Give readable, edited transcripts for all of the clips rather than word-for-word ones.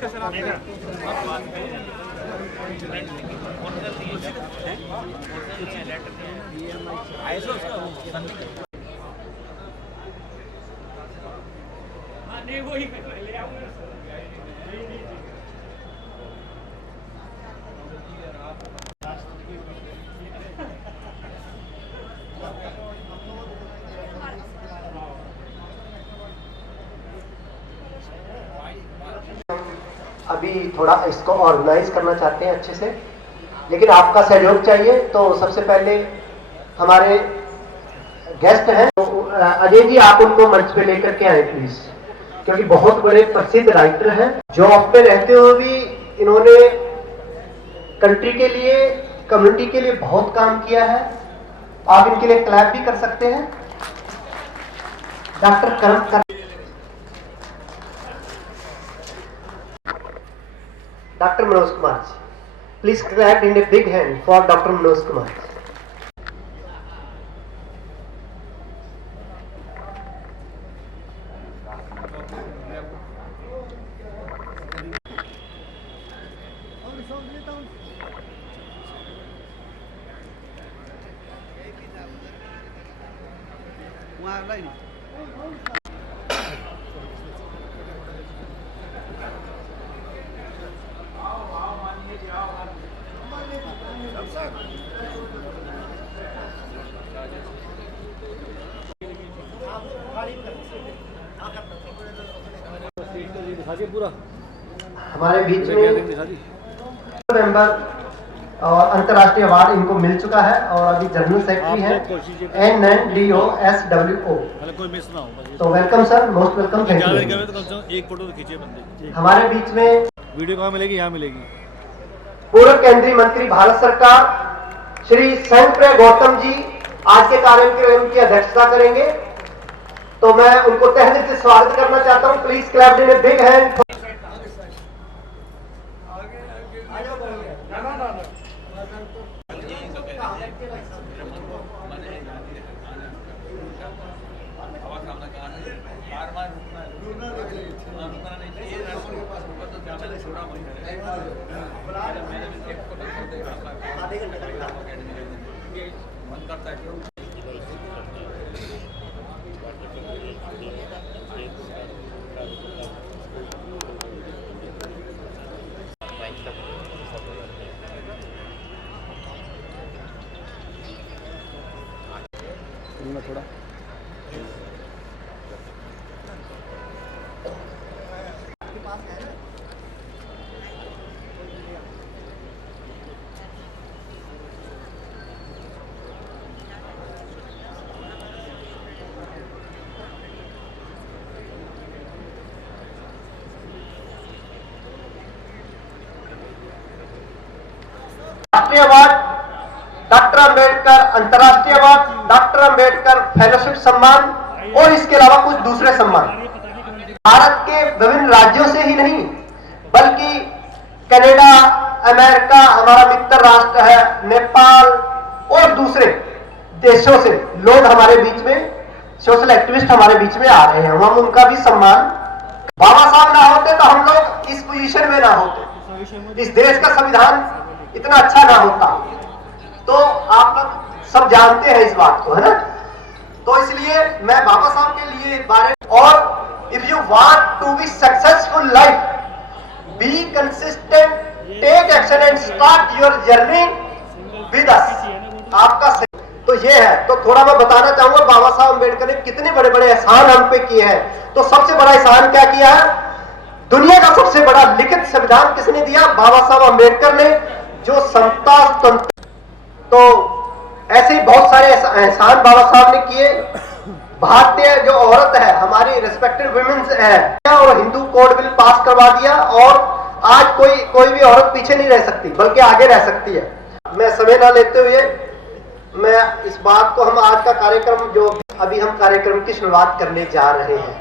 Discussion आपने नहीं वही ले आऊंगा। अभी थोड़ा इसको ऑर्गेनाइज करना चाहते हैं अच्छे से, लेकिन आपका सहयोग चाहिए। तो सबसे पहले हमारे गेस्ट हैं, तो अजय जी आप उनको मंच पे लेकर के आए प्लीज, क्योंकि बहुत बड़े प्रसिद्ध राइटर हैं। जॉब पे रहते हुए भी इन्होंने कंट्री के लिए, कम्युनिटी के लिए बहुत काम किया है। आप इनके लिए क्लैप भी कर सकते हैं। Doctor Manoj Kumar ji, please clap in a big hand for doctor Manoj Kumar. पूरा हमारे बीच में मेंबर और अंतर्राष्ट्रीय अवार्ड इनको मिल चुका है, और अभी जनरल सेक्रेटरी है NNDOSWO। कोई मिस ना हो। तो welcome sir, most welcome. Thank you. एक फोटो तो खींचिए बंदे। हमारे बीच में वीडियो कहाँ मिलेगी? यहाँ मिलेगी। पूर्व केंद्रीय मंत्री भारत सरकार श्री संप्रिय गौतम जी आज के कार्यक्रम की अध्यक्षता करेंगे, तो मैं उनको तहे दिल से स्वागत करना चाहता हूं। Please clap in a big hand. थोड़ा राष्ट्रीय अवार्ड, डॉक्टर अंबेडकर अंतर्राष्ट्रीय अवार्ड, डॉक्टर अंबेडकर फेलोशिप सम्मान और इसके अलावा कुछ दूसरे सम्मान भारत के विभिन्न राज्यों से ही नहीं बल्कि कनाडा, अमेरिका, हमारा मित्र राष्ट्र है नेपाल और दूसरे देशों से लोग हमारे बीच में, सोशल एक्टिविस्ट हमारे बीच में आ रहे हैं। हम उनका भी सम्मान, बाबा साहब ना होते तो हम लोग इस पोजीशन में ना होते, इस देश का संविधान इतना अच्छा ना होता। तो आप लोग सब जानते हैं इस बात को, है ना। तो इसलिए मैं बाबा साहब के लिए बारे, और if you want to be successful life, be consistent, take action and start your journey with us. आपका तो ये है। तो थोड़ा मैं बताना चाहूंगा बाबा साहब अम्बेडकर ने कितने बड़े बड़े एहसान हम पे किए हैं। तो सबसे बड़ा एहसान क्या किया है? दुनिया का सबसे बड़ा लिखित संविधान किसने दिया? बाबा साहब अम्बेडकर ने, जो समता तंत्र। तो ऐसे ही बहुत सारे एहसान बाबा साहब ने किए। भारतीय जो औरत है, हमारी रिस्पेक्टेड वुमेन्स है, और हिंदू कोड बिल पास करवा दिया, और आज कोई भी औरत पीछे नहीं रह सकती बल्कि आगे रह सकती है। मैं समय ना लेते हुए मैं इस बात को, हम आज का कार्यक्रम जो अभी हम कार्यक्रम की शुरुआत करने जा रहे हैं,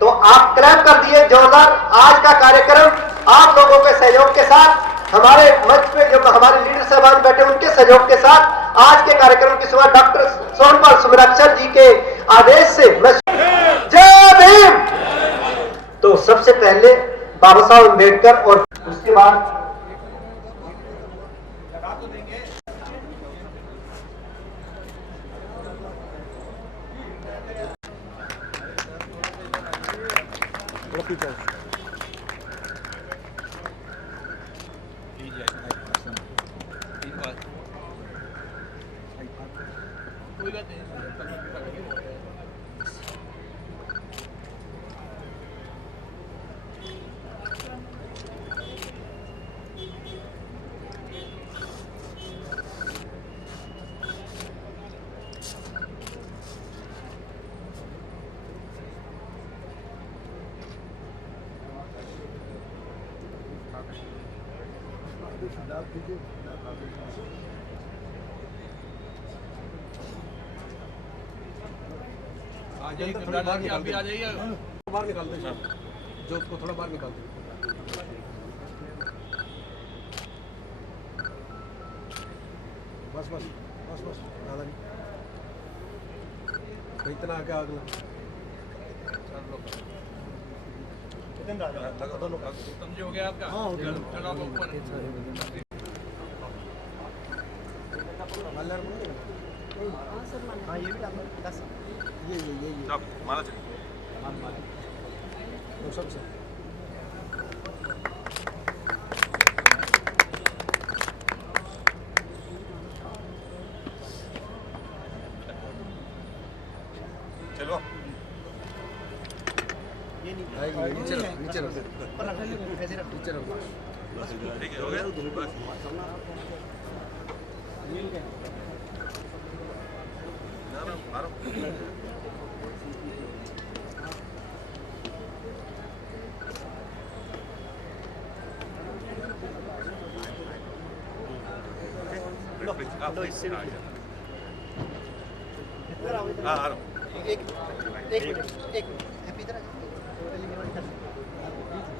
तो आप क्लैप कर दिए जोरदार। आज का कार्यक्रम आप लोगों के सहयोग के साथ, हमारे मंच पे जो हमारे लीडर साहबान बैठे उनके सहयोग के साथ आज के कार्यक्रम की शुरुआत डॉक्टर सोनपाल सुमराक्षर जी के आदेश से मैं जय भीम। तो सबसे पहले बाबा साहब अम्बेडकर और उसके बाद बाहर निकाल दे जो उसको थोड़ा बाहर निकाल दे। बस बस बस बस ज़्यादा नहीं इतना आगे आग समझे हो गया आपका। हाँ हो गया। चलो ऊपर हाँ ये भी डाल ये माला चलिए सबसे चलो ये नीचे रखो नीचे रखो ऐसे रखो नीचे रखो ठीक है हो गया बस मारो एक इधर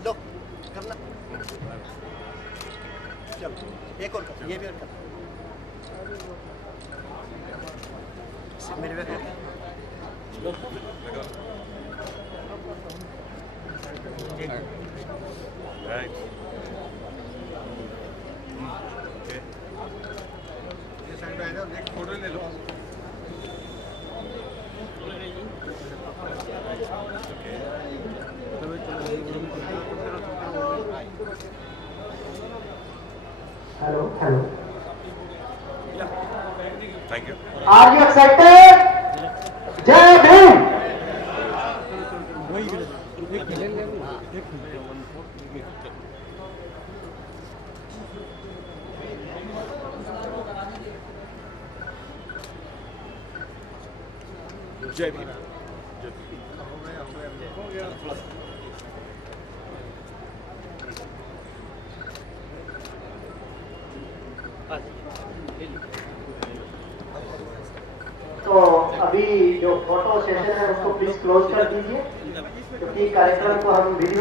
लो करना चल एक और कर ये भी और कर मेरे पे एक फोटो ले लो hello hello thank you are you excited जय भीम जय भीम तो अभी जो फोटो सेशन है उसको प्लीज क्लोज कर दीजिए क्योंकि कार्यक्रम को हम वीडियो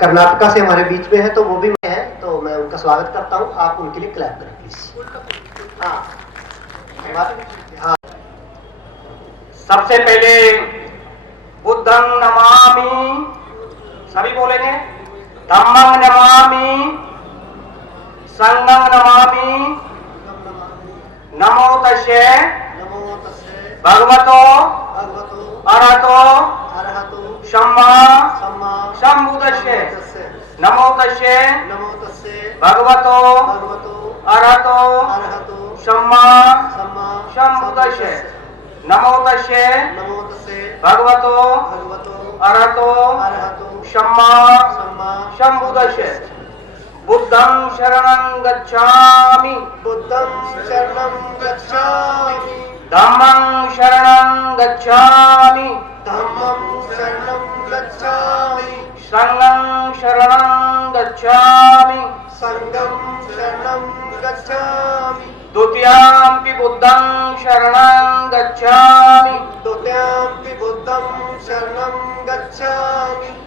कर्नाटका से हमारे बीच में है तो वो भी मैं है तो मैं उनका स्वागत करता हूं आप उनके लिए क्लैप करें प्लीज। हाँ सबसे पहले बुद्धं नमामि सभी बोलेंगे धम्मं नमामि संघं नमामि नमो तस्से भगवतो अरहतो सम्मा सम्बुद्धस्से नमो तस्से भगवतो अरहतो सम्मा सम्बुद्धस्से नमो तस्से भगवतो अरहतो सम्मा सम्बुद्धस्से बुद्धं शरणं गच्छामि धम्मं शरणं गच्छामि संघं शरणं गच्छामि द्वितीयंपि बुद्धं शरणं गच्छामि द्वितीयंपि धम्मं शरणं गच्छामि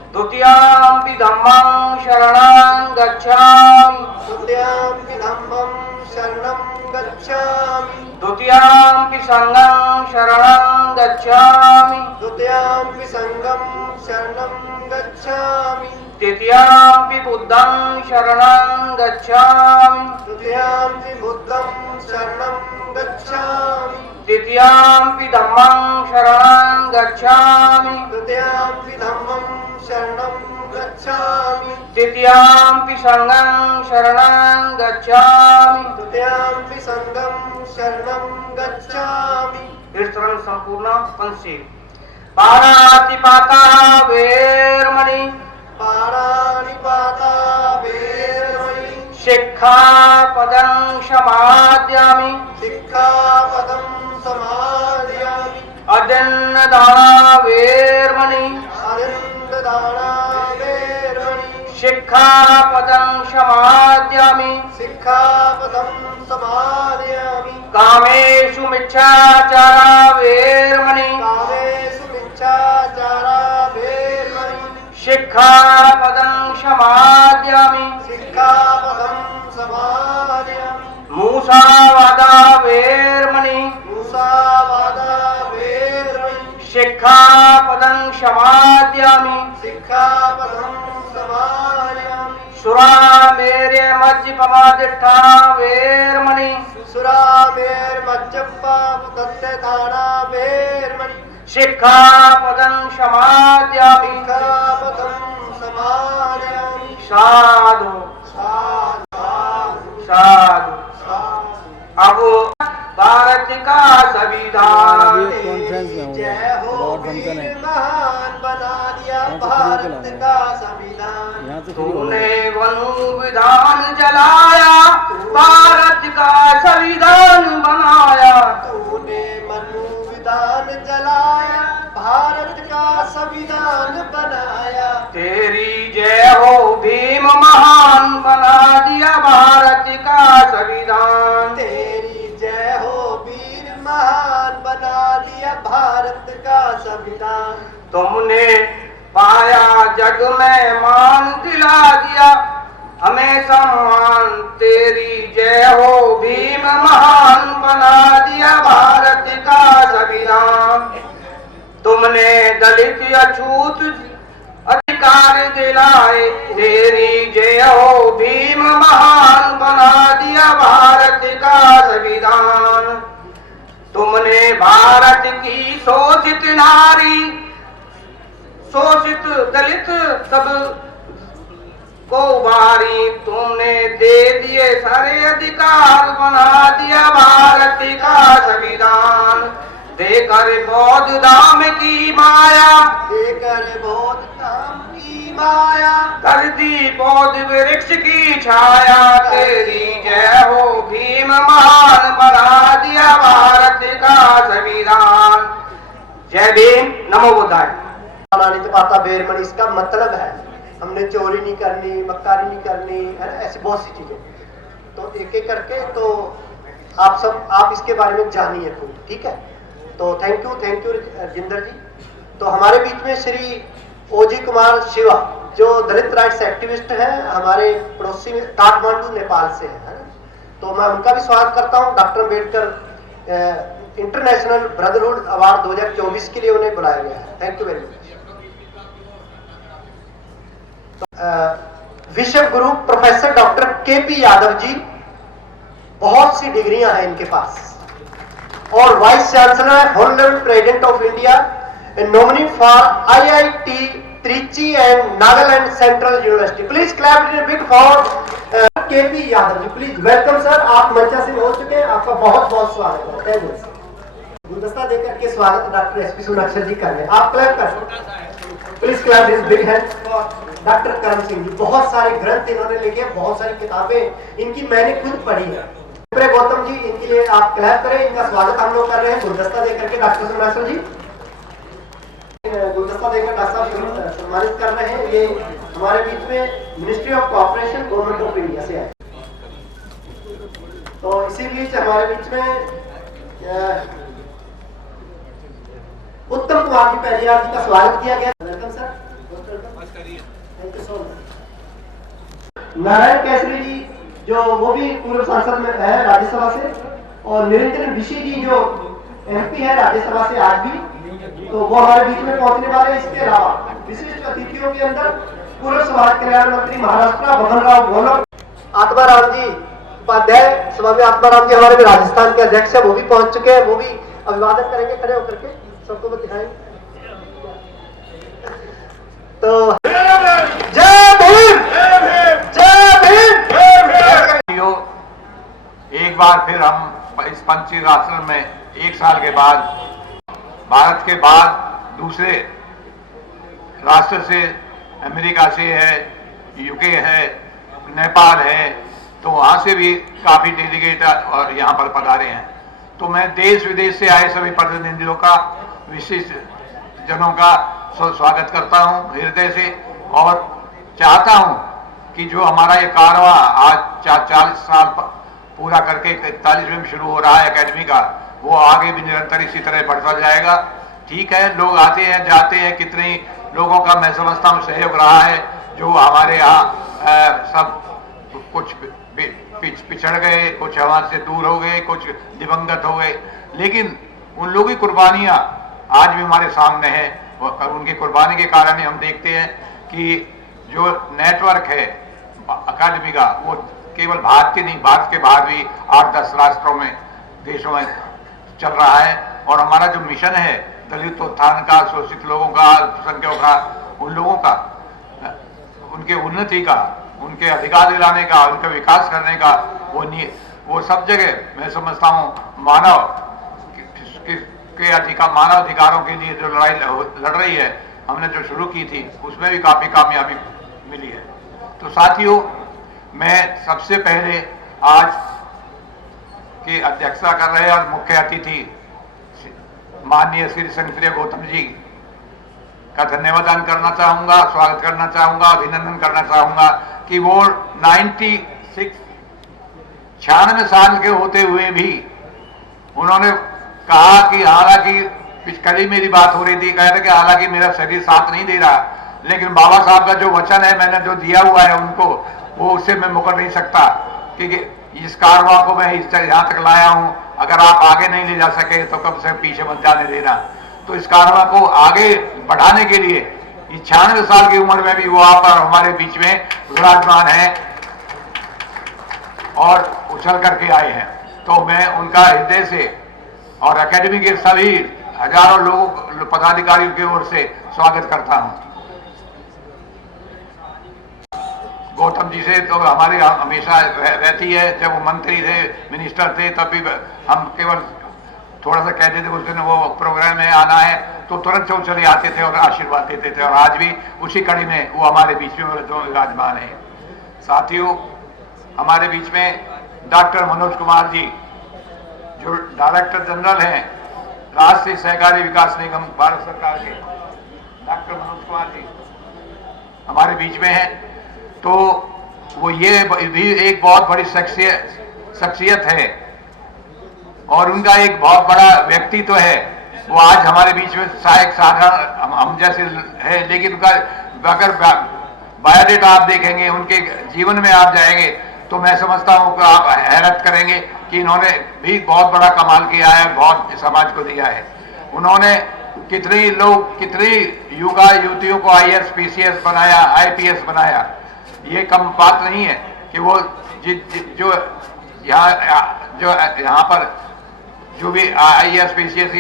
द्वितीयंपि संघं शरणं गच्छामि तृतीयाम्पि बुद्धं शरणं गच्छामि तृतीयाम्पि बुद्धं शरणं गच्छामि तृतीयाम्पि धम्मं शरणं गच्छामि तृतीयाम्पि धम्मं शरणं गच्छामि तृतीयाम्पि संघं शरणं गच्छामि तृतीयाम्पि संघं शरणं गच्छामि। इस तरह संपूर्ण पंची पाणातिपाता वेरमणि पाणातिपाता वेरमणि शिक्षापदं समादयामि शिक्षापदं समादयामि अदन्नदाना वेरमणि अनन्ददाना वेरमणि शिक्षापदं समादयामि शिक्षापदं समादयामि कामेषु मिच्छाचारा वेरमणि कामेषु मिच्छाचारा वेरमणि शिक्षापदं समादयामि शिक्षापदं समादयामि मूसावादा वेरमणि मुसावादा वेरमणि शिक्षापदं समादयामि शिक्षापदं समादयामि सुरामेर्य मज्जपमादिष्ठाना वेरमणि सुरामेर मज्जप्पा तत्थाना वेरमणि शिक्षापदं समादयामि शिक्षापदं समादयामि साधु साधु साधु साधु। अब भारत का संविधान अभी कॉन्फ्रेंस में हूँ जय हो बहुत फंक्शन है वीर महान बना दिया भारत का संविधान यहाँ से शुरू हो तूने संविधान जलाया भारत का संविधान बनाया तूने मनु विधान जलाया भारत का संविधान बनाया तेरी जय हो भीम महान बना दिया भारत का संविधान तेरी जय हो वीर महान बना दिया भारत का संविधान तुमने पाया जग में मान दिला दिया हमें सम्मान तेरी जय हो भीम महान बना दिया भारत का संविधान तुमने दलित अछूत अधिकार दिलाए तेरी जय हो भीम महान बना दिया भारत का संविधान तुमने भारत की शोषित नारी शोषित दलित सब को उबारी तुमने दे दिए सारे अधिकार बना दिया भारत का संविधान देकर बौद्ध धाम की माया देकर बौद्ध धाम की माया कर दी बौद्ध वृक्ष की छाया तेरी जय हो भीम महान बना दिया भारत का संविधान। जय भीम नमो बुद्धाय। पाता वेरमणि इसका मतलब है हमने चोरी नहीं करनी मक्कारी नहीं करनी है ना, ऐसी बहुत सी चीजें तो एक एक करके तो आप इसके बारे में जानिए पूरी, ठीक है। तो थैंक यू जिंदर जी। तो हमारे बीच में श्री ओजी कुमार शिवा जो दलित राइट्स एक्टिविस्ट हैं हमारे पड़ोसी में काठमांडू नेपाल से है ना, तो मैं उनका भी स्वागत करता हूँ। Doctor Ambedkar international brotherhood award 2024 के लिए उन्हें बुलाया गया है। Thank you very much. विश्व गुरु professor doctor KP Yadav ji, बहुत सी डिग्रियां हैं इनके पास और vice chancellor honourable president of India and nominee for IIT Trichy and Nagaland central university. Please clap it big for KP Yadav ji. Please welcome sir. आप मंचा से हो चुके हैं, आपका बहुत बहुत स्वागत है। Thank you. गुलदस्ता देकर के स्वागत डॉक्टर एसपी सोनाक्षर जी कर रहे हैं। आप क्लैप कर please clap it big hand for doctor Karam Singh जी। बहुत सारे ग्रंथ इन्होंने लिखे, बहुत सारी किताबें इनकी मैंने खुद पढ़ी है। गौतम जी, इनके लिए आप क्लैप करें। इनका स्वागत हम लोग कर रहे हैं गुलदस्ता देकर के। डॉक्टर सोनाक्षर जी गुलदस्ता देकर डॉक्टर साहब सम्मानित कर रहे हैं। ये हमारे बीच में ministry of cooperation government of India से है। तो इसी बीच हमारे बीच में उत्तम कुमार जी पहलियार जी का स्वागत किया गया। Welcome sir. Thank you so much. Narayan Kesari ji जो वो भी पूर्व सांसद में है राज्यसभा से, और निरंजन ऋषि जी जो एमपी है राज्यसभा से आज भी, तो वो हमारे बीच में पहुंचने वाले हैं। इसके अलावा विशिष्ट अतिथियों के अंदर पूर्व समाज कल्याण मंत्री महाराष्ट्र बबनराव गोलक, आत्माराम जी उपाध्याय, स्वामी आत्माराम जी हमारे भी राजस्थान के अध्यक्ष है, वो भी पहुंच चुके हैं, वो भी अभिवादन करेंगे खड़े होकर के, सबको दिखाएं। तो जय भीम, जय भीम। एक बार फिर हम इस पंचशील आश्रम में 1 साल के बाद भारत के बाद दूसरे राष्ट्र से, अमेरिका से है, यूके है, नेपाल है, तो वहां से भी काफी डेलीगेट और यहाँ पर पधारे हैं। तो मैं देश विदेश से आए सभी प्रतिनिधियों का, विशिष्ट जनों का स्वागत करता हूं हृदय से, और चाहता हूं कि जो हमारा ये कारवां आज 40 साल पूरा करके 41वें शुरू हो रहा है एकेडमी का, वो आगे भी निरंतर इसी तरह बढ़ता जाएगा। ठीक है, लोग आते हैं जाते हैं, कितने लोगों का मैं समझता हूँ सहयोग रहा है, जो हमारे यहाँ सब कुछ पिछड़ गए, कुछ हमारे से दूर हो गए, कुछ दिवंगत हो गए, लेकिन उन लोगों की कुर्बानियां आज भी हमारे सामने है। उनकी कुर्बानी के कारण ही हम देखते हैं कि जो नेटवर्क है अकादमी का, वो केवल भारत के नहीं, भारत के बाहर भी 8-10 राष्ट्रों में, देशों में चल रहा है। और हमारा जो मिशन है दलित उत्थान का, शोषित लोगों का, अल्पसंख्यकों का, उन लोगों का, उनके उन्नति का, उनके अधिकार दिलाने का, उनका विकास करने का, वो सब जगह मैं समझता हूँ मानव अधिकारों के लिए जो लड़ाई लड़ रही है, हमने जो शुरू की थी उसमें भी काफी कामयाबी मिली है। तो साथियों, मैं सबसे पहले आज की अध्यक्षता कर रहे और मुख्य अतिथि माननीय श्री संतप्रिय गौतम जी का धन्यवाद करना चाहूंगा, स्वागत करना चाहूंगा, अभिनंदन करना चाहूंगा कि वो 96 साल के होते हुए भी उन्होंने कहा कि हालांकि कल ही मेरी बात हो रही थी, कह रहे कि हालांकि मेरा शरीर साथ नहीं दे रहा, लेकिन बाबा साहब का जो वचन है मैंने जो दिया हुआ है उनको, वो उससे मैं मुकर नहीं सकता, क्योंकि इस कारवां को मैं यहाँ तक लाया हूँ। अगर आप आगे नहीं ले जा सके तो कम से पीछे मत जाने देना। तो इस कारवां को आगे बढ़ाने के लिए 96 साल की उम्र में भी वो आप हमारे बीच में विराजमान है और उछल करके आए हैं। तो मैं उनका हृदय से और एकेडमी के सभी हजारों लोगों पदाधिकारियों की ओर से स्वागत करता हूं। गौतम जी से तो हमारी हमेशा रहती है, जब वो मंत्री थे, मिनिस्टर थे, तब भी हम केवल थोड़ा सा कहते थे उस दिन वो प्रोग्राम में आना है तो तुरंत वो चले आते थे और आशीर्वाद देते थे, और आज भी उसी कड़ी में वो हमारे बीच में विराजमान है। साथियों, हमारे बीच में डॉक्टर मनोज कुमार जी जो डायरेक्टर जनरल हैं राष्ट्रीय सहकारी विकास निगम भारत सरकार के, डॉक्टर मनोज कुमार जी हमारे बीच में हैं। तो वो ये भी एक बहुत बड़ी शख्सियत है और उनका एक बहुत बड़ा व्यक्तित्व है। वो आज हमारे बीच में सहायक साधारण हम जैसे है, लेकिन उनका अगर बायोडेटा आप देखेंगे, उनके जीवन में आप जाएंगे तो मैं समझता हूं कि आप हैरत करेंगे कि इन्होंने भी बहुत बड़ा कमाल किया है, बहुत समाज को दिया है। उन्होंने कितनी युवा युवतियों को IAS PCS बनाया, IPS बनाया। ये कम बात नहीं है कि वो जो यहाँ पर जो भी IAS PCS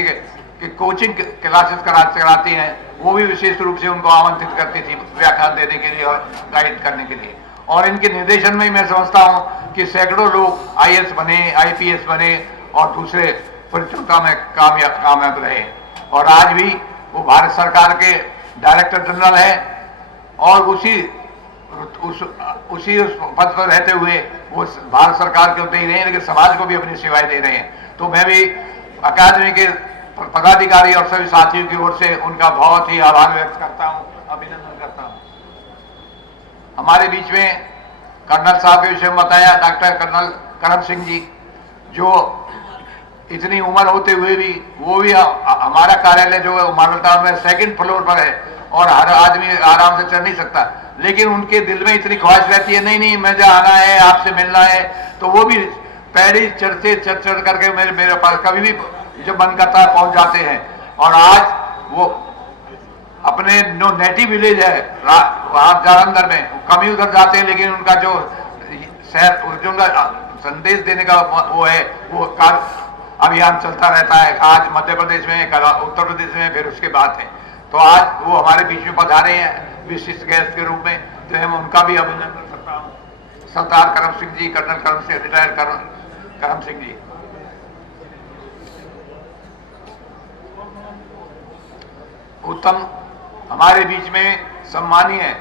की कोचिंग क्लासेस कराती हैं, वो भी विशेष रूप से उनको आमंत्रित करती थी व्याख्यान देने के लिए और गाइड करने के लिए। और इनके निर्देशन में मैं समझता हूं कि सैकड़ों लोग IAS बने, IPS बने और दूसरे प्रतियोगिता में कामयाब रहे। और आज भी वो भारत सरकार के डायरेक्टर जनरल है और उसी पद पर रहते हुए वो भारत सरकार के होते ही नहीं, लेकिन समाज को भी अपनी सेवाएं दे रहे हैं। तो मैं भी अकादमी के पदाधिकारी और सभी साथियों की ओर से उनका बहुत ही आभार व्यक्त करता हूं, अभिनंदन करता हूं। हमारे बीच में कर्नल साहब के विषय में बताया, डॉक्टर कर्नल करम सिंह जी, जो इतनी उम्र होते हुए भी वो भी हमारा कार्यालय जो है मॉडल टाउन में 2nd फ्लोर पर है और हर आदमी आराम से चल नहीं सकता, लेकिन उनके दिल में इतनी ख्वाहिश रहती है, नहीं मुझे आना है, आपसे मिलना है। तो वो भी पैड़ी चढ़ करके मेरे पास कभी भी जब मन करता है पहुंच जाते हैं। और आज वो अपने जो नेटिव विलेज है वहां जालंधर में, कम ही उधर जाते हैं, लेकिन उनका जो शहर जो उनका संदेश देने का वो है, वो अभियान चलता रहता है। आज मध्य प्रदेश में, कल उत्तर प्रदेश में, फिर उसके बाद है। तो आज वो हमारे बीच में पधारे हैं विशिष्ट गेस्ट के रूप में, तो मैं उनका भी अभिनंदन करता हूँ। सरदार करम सिंह जी, कर्नल करम सिंह, रिटायर्ड करम सिंह जी। उत्तम हमारे बीच में सम्मानीय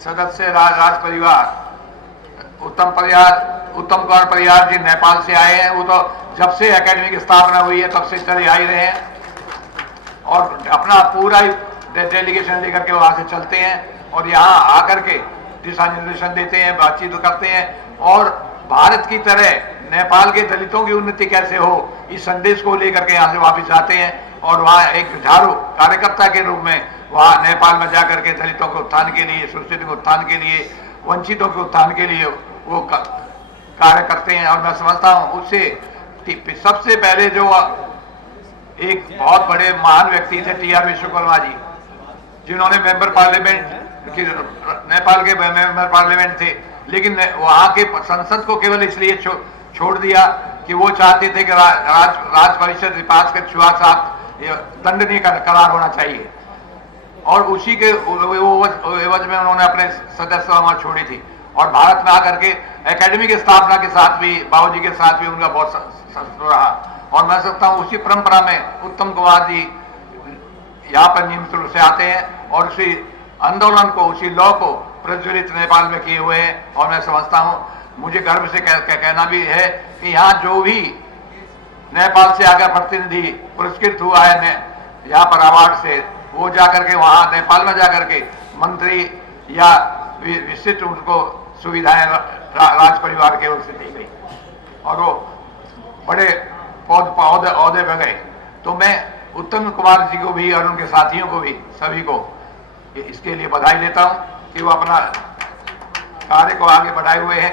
सदस्य राज परिवार उत्तम कुमार परिहार जी नेपाल से आए हैं। वो तो जब से एकेडमी की स्थापना हुई है तब से चले आ ही रहे हैं और अपना पूरा डेलीगेशन लेकर के वहां से चलते हैं और यहाँ आकर के दिशा निर्देशन देते हैं, बातचीत करते हैं और भारत की तरह नेपाल के दलितों की उन्नति कैसे हो इस संदेश को लेकर के यहाँ से वापस जाते हैं और वहाँ एक जुझारू कार्यकर्ता के रूप में वहाँ नेपाल में जाकर के दलितों के उत्थान के लिए, शोषित के उत्थान के लिए, वंचितों के उत्थान के लिए वो कार्य करते हैं। और मैं समझता हूँ उससे सबसे पहले जो एक बहुत बड़े महान व्यक्ति थे टी.आर. विश्वकर्मा जी, जिन्होंने मेंबर पार्लियामेंट नेपाल के मेंबर पार्लियामेंट थे, लेकिन वहां के संसद को केवल इसलिए छोड़ दिया कि वो चाहते थे कि राज परिषद पास कर छुआछूत दंडनीय करार होना चाहिए और उसी के एवज में उन्होंने अपने सदस्यता वहां छोड़ी थी। और भारत में आकर के एकेडमी की स्थापना के साथ भी, बाबूजी के साथ भी उनका बहुत संस्कार रहा और मैं सकता हूँ उसी परंपरा में उत्तम कुमार जी यहाँ पर नियमित रूप से आते हैं और उसी आंदोलन को, उसी लॉ को प्रज्वलित नेपाल में किए हुए हैं। और मैं समझता हूँ, मुझे गर्व से कहना भी है कि यहाँ जो भी नेपाल से आकर प्रतिनिधि पुरस्कृत हुआ है यहाँ पर अवार्ड से, वो जाकर के वहाँ नेपाल में जाकर के मंत्री या विशिष्ट उनको सुविधाएं राज परिवार की ओर से दी गई और वो बड़े औहदे में गए। तो मैं उत्तम कुमार जी को भी और उनके साथियों को भी, सभी को इसके लिए बधाई देता हूं कि वो अपना कार्य को आगे बढ़ाए हुए हैं।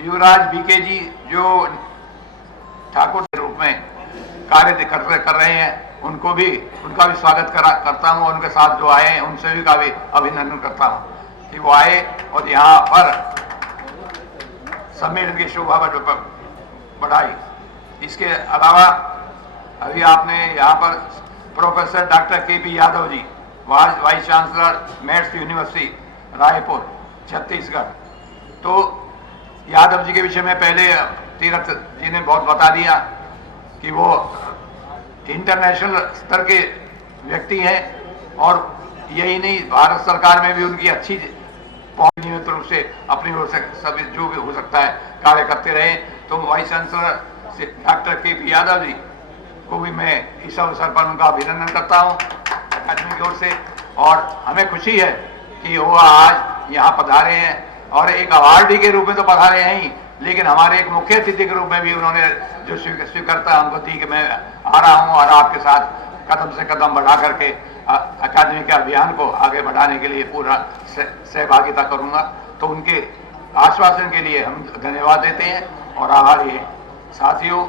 युवराज बीके जी जो ठाकुर के रूप में कार्य कर रहे हैं, उनका भी स्वागत करता हूं और उनके साथ जो आए हैं उन सभी का भी अभिनंदन करता हूं कि वो आए और यहाँ पर सम्मेलन की शोभा बढ़ाई। इसके अलावा अभी आपने यहाँ पर professor doctor K P. Yadav ji, vice chancellor maths university Raipur Chhattisgarh, तो यादव जी के विषय में पहले तीरथ जी ने बहुत बता दिया कि वो इंटरनेशनल स्तर के व्यक्ति हैं और यही नहीं, भारत सरकार में भी उनकी अच्छी नियमित रूप से अपनी ओर से सभी जो भी हो सकता है कार्य करते रहे। तो vice chancellor doctor K P. Yadav ji को भी मैं इस अवसर पर उनका अभिनंदन करता हूं अकादमी की ओर से और हमें खुशी है कि वो आज यहाँ पधारे हैं और एक अवार्डी के रूप में तो पधारे हैं ही, लेकिन हमारे एक मुख्य अतिथि के रूप में भी उन्होंने जो स्वीकारता हमको दी कि मैं आ रहा हूँ और आपके साथ कदम से कदम बढ़ा करके अकादमी के अभियान को आगे बढ़ाने के लिए पूरा सहभागिता करूंगा। तो उनके आश्वासन के लिए हम धन्यवाद देते हैं और आभारी हैं। साथियों,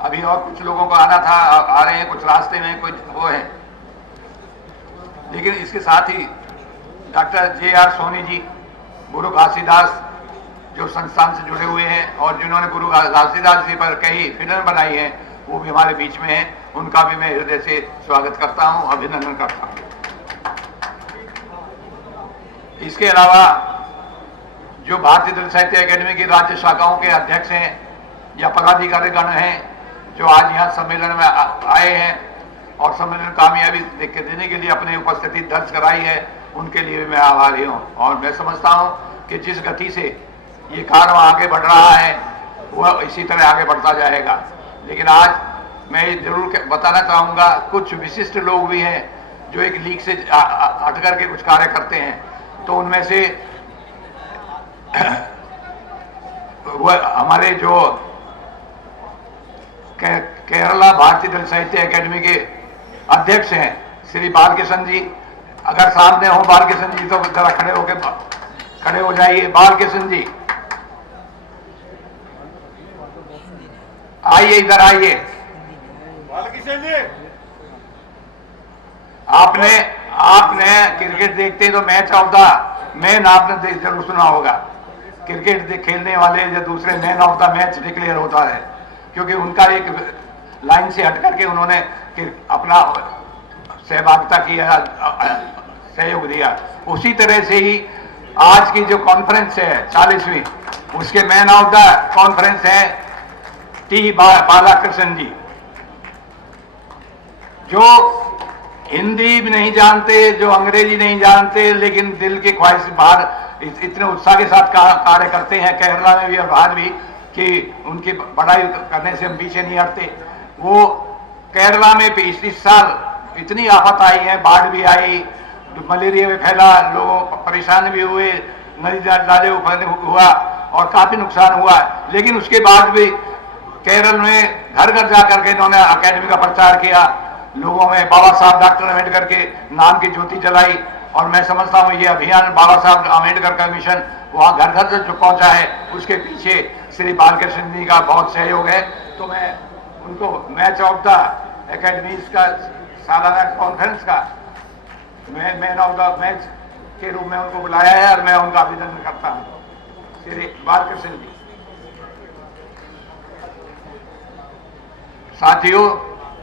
अभी और कुछ लोगों को आना था, आ रहे हैं, कुछ रास्ते में कुछ वो है, लेकिन इसके साथ ही डॉक्टर J.R. सोनी जी, गुरु घासीदास जो संस्थान से जुड़े हुए हैं और जिन्होंने गुरु घासीदास जी पर कई फिल्म बनाई है, वो भी हमारे बीच में है। उनका भी मैं हृदय से स्वागत करता हूं, अभिनंदन करता हूं। इसके अलावा जो भारतीय दलित साहित्य अकादमी की राज्य शाखाओं के अध्यक्ष हैं या पदाधिकारीगण हैं जो आज यहाँ सम्मेलन में आए हैं और सम्मेलन कामयाबी देने के लिए अपनी उपस्थिति दर्ज कराई है, उनके लिए मैं आभारी हूँ। और मैं समझता हूँ कि जिस गति से ये कार्य आगे बढ़ रहा है वह इसी तरह आगे बढ़ता जाएगा। लेकिन आज मैं जरूर बताना चाहूँगा, कुछ विशिष्ट लोग भी हैं जो एक लीग से हट करके कुछ कार्य करते हैं, तो उनमें से वह हमारे जो केरला भारतीय दलित साहित्य अकादमी के अध्यक्ष हैं श्री बालकिशन जी, अगर सामने हो बालकिशन जी तो जरा खड़े हो जाइए। बालकिशन जी आइए, इधर आइए। बालकिशन जी आपने क्रिकेट देखते तो मैच ऑफ द मैन आपने जरूर सुना होगा। क्रिकेट खेलने वाले जो दूसरे man of the match declare होता है, क्योंकि उनका एक लाइन से हट करके उन्होंने अपना सहभागिता किया, सहयोग दिया। उसी तरह से ही आज की जो कॉन्फ्रेंस है 40वीं, उसके मैन ऑफ द कॉन्फ्रेंस है टी बालाकृष्णन जी, जो हिंदी भी नहीं जानते, जो अंग्रेजी नहीं जानते, लेकिन दिल की ख्वाहिश बाहर इतने उत्साह के साथ कार्य करते हैं केरला में भी और बाहर भी, कि उनकी पढ़ाई करने से हम पीछे नहीं हटते। वो केरला में इस साल इतनी आफत आई है, बाढ़ भी आई, मलेरिया में फैला, लोग परेशान भी हुए, नदी नाले उफान हुआ और काफी नुकसान हुआ। लेकिन उसके बाद भी केरल में घर घर जाकर के इन्होंने अकेडमी का प्रचार किया, लोगों में बाबा साहब डॉक्टर अम्बेडकर के नाम की ज्योति जलाई। और मैं समझता हूँ ये अभियान बाबा साहब अम्बेडकर का मिशन वहाँ घर घर जो पहुंचा है, उसके पीछे श्री बालकृष्ण जी का बहुत सहयोग है। तो मैं उनको मैच ऑफ द एकेडमीज का सालाना कॉन्फ्रेंस का मैन ऑफ द मैच के रूप में उनको बुलाया है और मैं उनका अभिनंदन करता हूँ, श्री बालकृष्ण जी। साथियों,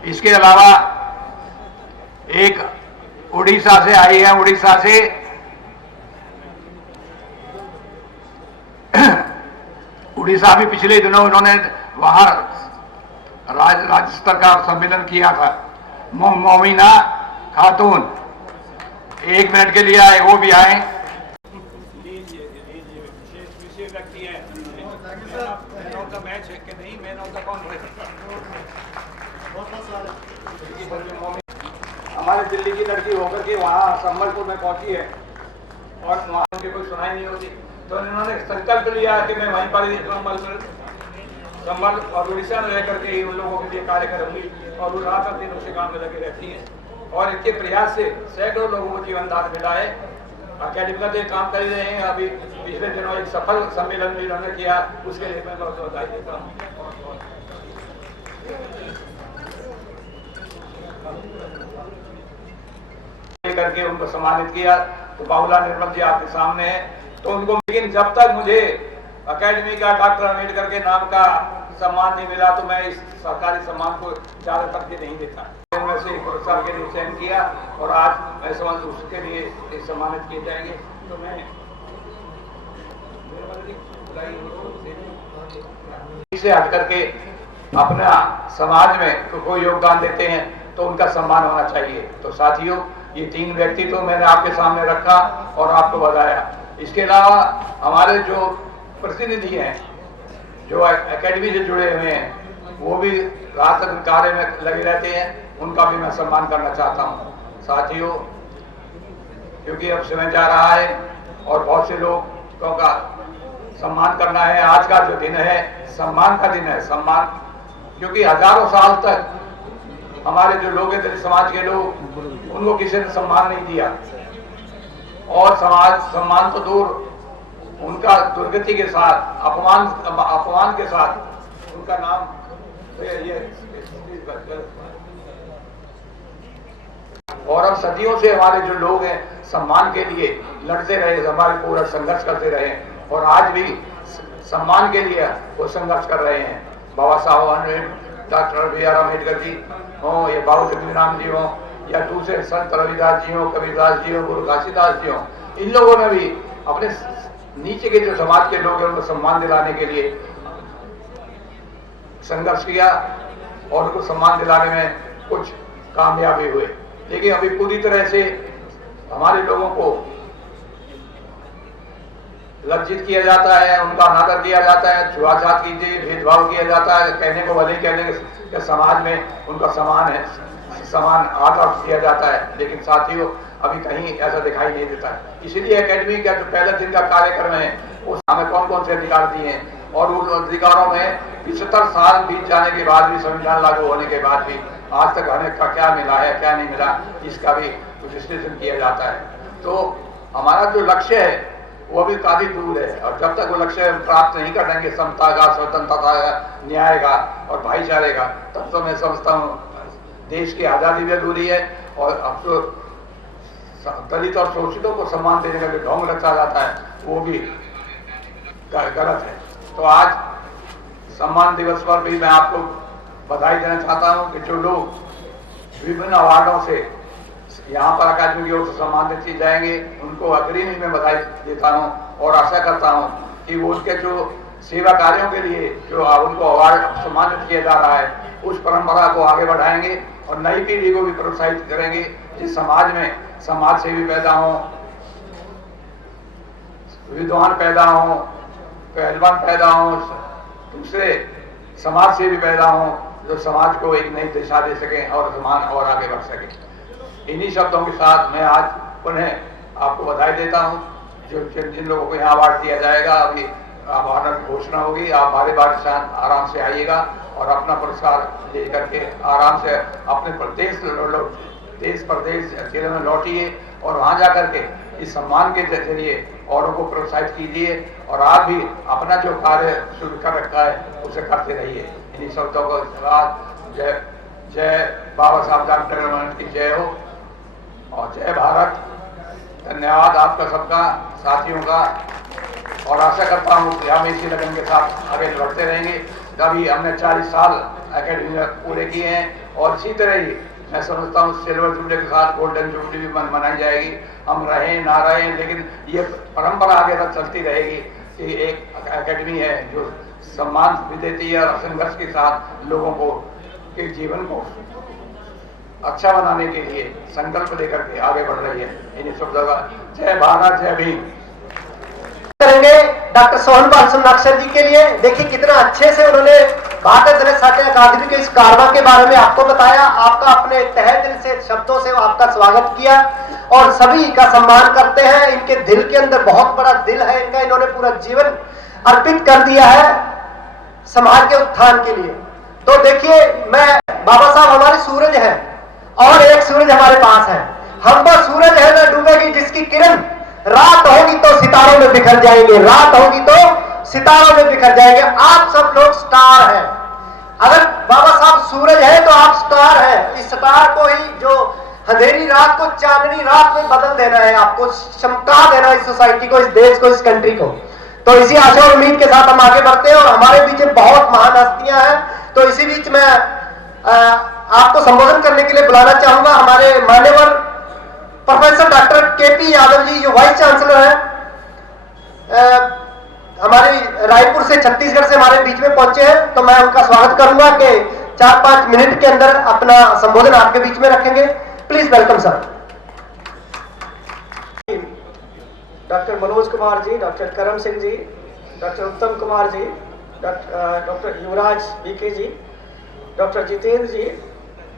इसके अलावा एक उड़ीसा से आई है, उड़ीसा से उड़ीसा भी पिछले दिनों उन्होंने वहां राज्य स्तर का सम्मेलन किया था। मोमिना खातून 1 मिनट के लिए आए, वो भी आए। मैच है कि नहीं, मैन ऑफ द कॉन्फ्रेंस हमारे दिल्ली की लड़की होकर के वहाँ संबलपुर में पहुंची है और वहाँ उनकी कोई सुनाई नहीं होती, तो इन्होंने संकल्प लिया कि मैं वहीं पर संबल और उड़ीसा में रह करके ही उन लोगों के लिए कार्य करूंगी। और वो रात दिन उसी काम में लगी रहती हैं और इनके प्रयास से सैकड़ों लोगों को जीवन दान मिला है। अकेडमी का तो काम कर ही रहे हैं। अभी पिछले दिनों एक सफल सम्मेलन भी उन्होंने किया, उसके लिए मैं बहुत बधाई देता हूँ। करके उनको सम्मानित किया। तो बाबूलाल निर्मल जी आपके सामने है, तो उनको, लेकिन जब तक मुझे अकेडमी का डॉक्टर अम्बेडकर के नाम का सम्मान नहीं मिला तो मैं इस सरकारी सम्मान को ज्यादा तरजीह नहीं देता। इनमें से पुरस्कार के लिए चयन किया और आज मैं समझ उसके लिए सम्मानित किए जाएंगे। तो मैं इसे हट करके अपना समाज में कोई योगदान देते हैं तो उनका सम्मान होना चाहिए। तो साथियों, ये 3 व्यक्ति तो मैंने आपके सामने रखा और आपको बताया। इसके अलावा हमारे जो प्रतिनिधि हैं, जो एकेडमी से जुड़े हुए हैं, वो भी राजनीतिक कार्य में लगे रहते हैं, उनका भी मैं सम्मान करना चाहता हूँ। साथियों, क्योंकि अब समय जा रहा है और बहुत से लोगों का सम्मान करना है। आज का जो दिन है सम्मान का दिन है, सम्मान, क्योंकि हजारों साल तक हमारे जो लोग हैं, समाज के लोग, उनको किसी ने सम्मान नहीं दिया और समाज सम्मान तो दूर, उनका दुर्गति के साथ, अपमान के साथ उनका नाम ये और अब सदियों से हमारे जो लोग हैं सम्मान के लिए लड़ते रहे, हमारे पूरा संघर्ष करते रहे और आज भी सम्मान के लिए वो संघर्ष कर रहे हैं। बाबा साहब डॉक्टर B.R. अम्बेडकर जी हो, या बाबू जगजीवन जी हो, या दूसरे संत रविदास जी हो, कबीरदास जी हो, गुरु घासीदास जी हो, इन लोगों ने भी अपने नीचे के जो समाज के लोग हैं उनको सम्मान दिलाने के लिए संघर्ष किया और उनको सम्मान दिलाने में कुछ कामयाबी हुए। लेकिन अभी पूरी तरह से हमारे लोगों को लज्जित किया जाता है, उनका अनादर किया जाता है, छुआछात की भेदभाव किया जाता है। कहने को भले कहने के समाज में उनका समान है, समान आदर किया जाता है, लेकिन साथियों अभी कहीं ऐसा दिखाई नहीं देता है। इसलिए एकेडमी का जो पहले दिन का कार्यक्रम है, उस हमें कौन कौन से अधिकार दिए हैं और उन अधिकारों में 75 साल बीत जाने के बाद भी, संविधान लागू होने के बाद भी आज तक हमें क्या मिला है, क्या नहीं मिला, इसका भी कुछ विश्लेषण किया जाता है। तो हमारा जो लक्ष्य है वो भी काफी दूर है और जब तक वो लक्ष्य प्राप्त नहीं कर देंगे, समता का, स्वतंत्रता का, न्याय का और भाईचारे का, तब तो मैं समझता हूँ देश की आजादी भी अधूरी है। और अब तो दलित और शोषितों को सम्मान देने का जो ढोंग रचा जाता है वो भी गलत है। तो आज सम्मान दिवस पर भी मैं आपको बधाई देना चाहता हूं कि जो लोग विभिन्न अवार्डों से यहाँ पर अकादमी की ओर से सम्मानित किए जाएंगे उनको अग्रिम में बधाई देता हूं और आशा करता हूं कि वो उनके जो सेवा कार्यों के लिए जो उनको अवार्ड सम्मानित किया जा रहा है उस परंपरा को आगे बढ़ाएंगे और नई पीढ़ी को भी प्रोत्साहित करेंगे जिस समाज में समाज सेवी पैदा हो, विद्वान पैदा हो, पहलवान पैदा हो, दूसरे समाज सेवी पैदा हो जो समाज को एक नई दिशा दे सके और समाज और आगे बढ़ सके। इन्हीं शब्दों के साथ मैं आज पुनः आपको बधाई देता हूं। जो जिन लोगों को यहाँ अवार्ड दिया जाएगा अभी अवार्ड की घोषणा होगी, आप बारी बारी आराम से आइएगा और अपना पुरस्कार लेकर के आराम से अपने देश प्रदेश जिले में लौटिए और वहां जाकर के इस सम्मान के जरिए औरों को प्रोत्साहित कीजिए और आप भी अपना जो कार्य शुरू कर रखा है उसे करते रहिए। इन्हीं शब्दों को बाद जय बाबा साहब डॉक्टर अम्बेडकर की जय हो और जय भारत। धन्यवाद आपका सबका, साथियों का, और आशा करता हूँ कि हम इसी लगन के साथ आगे बढ़ते रहेंगे। अभी हमने 40 साल एकेडमी में पूरे किए हैं और इसी तरह ही मैं समझता हूँ सिल्वर जुबली के साथ गोल्डन जुबली भी मनाई जाएगी। हम रहें ना रहें लेकिन ये परंपरा आगे तक चलती रहेगी कि एक एकेडमी है जो सम्मान भी देती है और संघर्ष के साथ लोगों को के जीवन को अच्छा बनाने के लिए संकल्प लेकर के आगे बढ़ रही है। इन्हीं शब्दों का जय भारत, जय भीम। करेंगे डॉक्टर सोहनपाल सोनाक्षर जी के लिए। देखिए कितना अच्छे से उन्होंने भारतीय दलित साहित्य अकादमी के इस कारवा के बारे में आपको बताया, आपका अपने तहे दिल से शब्दों से आपका स्वागत किया और सभी का सम्मान करते हैं। इनके दिल के अंदर बहुत बड़ा दिल है इनका, इन्होंने पूरा जीवन अर्पित कर दिया है समाज के उत्थान के लिए। तो देखिए मैं बाबा साहब हमारे सूरज है और एक सूरज हमारे पास है। हम वो सूरज है ना डूबेगी जिसकी किरण रात होगी तो सितारों में बिखर जाएंगे, रात होगी तो सितारों में बिखर जाएंगे। आप सब लोग स्टार हैं। अगर बाबा साहब सूरज है तो आप स्टार हैं। इस स्टार को ही जो अंधेरी रात को चांदनी रात में बदल देना है, आपको चमका देना है इस सोसाइटी को, इस देश को, इस कंट्री को। तो इसी आशा और उम्मीद के साथ हम आगे बढ़ते हैं और हमारे बीच में बहुत महान हस्तियां हैं। तो इसी बीच में आपको संबोधन करने के लिए बुलाना चाहूंगा हमारे मान्यवर प्रोफेसर डॉक्टर केपी यादव जी जो वाइस चांसलर हैं, हमारे रायपुर से छत्तीसगढ़ से हमारे बीच में पहुंचे हैं। तो मैं उनका स्वागत करूंगा कि 4-5 मिनट के अंदर अपना संबोधन आपके बीच में रखेंगे। Please welcome sir. Doctor Manoj Kumar ji, doctor Karam Singh ji, doctor Uttam Kumar ji, doctor Yuvraj BK ji, doctor Jitendra ji,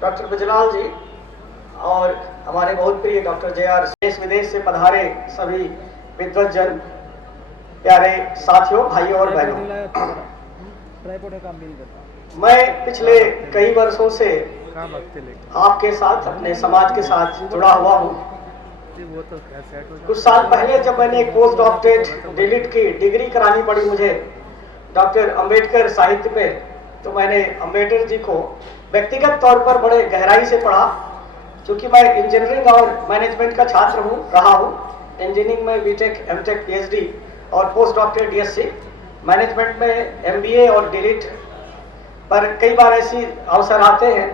doctor Bijlal ji और हमारे बहुत प्रिय डॉक्टर JR, देश विदेश से पधारे सभी विद्वज्जन, प्यारे साथियों, भाइयों और बहनों। मैं पिछले कई वर्षों से आपके साथ, अपने समाज के साथ जुड़ा हुआ हूँ। कुछ साल पहले जब मैंने एक पोस्ट डॉक्टरेट डीलिट की डिग्री करानी पड़ी मुझे डॉक्टर अंबेडकर साहित्य पे, तो मैंने अंबेडकर जी को व्यक्तिगत तौर पर बड़े गहराई से पढ़ा। क्योंकि मैं इंजीनियरिंग और मैनेजमेंट का छात्र रहा हूँ। इंजीनियरिंग में बीटेक, एमटेक, पीएचडी और पोस्ट डॉक्टरेट DSc, मैनेजमेंट में MBA और डीलिट। पर कई बार ऐसी अवसर आते हैं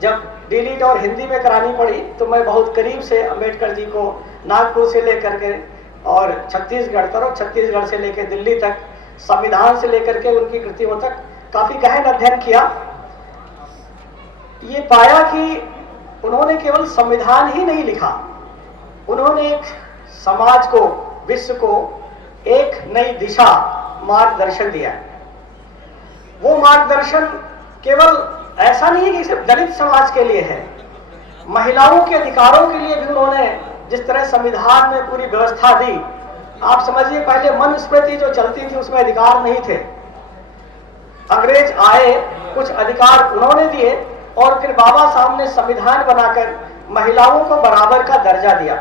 जब डीलिट और हिंदी में करानी पड़ी तो मैं बहुत करीब से अंबेडकर जी को नागपुर से लेकर के और छत्तीसगढ़ से लेकर दिल्ली तक, संविधान से लेकर के उनकी कृतियों तक काफी गहन अध्ययन किया। ये पाया कि उन्होंने केवल संविधान ही नहीं लिखा, उन्होंने एक समाज को, विश्व को एक नई दिशा, मार्गदर्शन दिया। वो मार्गदर्शन केवल ऐसा नहीं है कि सिर्फ दलित समाज के लिए है, महिलाओं के अधिकारों के लिए भी उन्होंने जिस तरह संविधान में पूरी व्यवस्था दी। आप समझिए पहले मनुस्मृति जो चलती थी उसमें अधिकार नहीं थे, अंग्रेज आए, कुछ अधिकार उन्होंने दिए और फिर बाबा साहब ने संविधान बनाकर महिलाओं को बराबर का दर्जा दिया।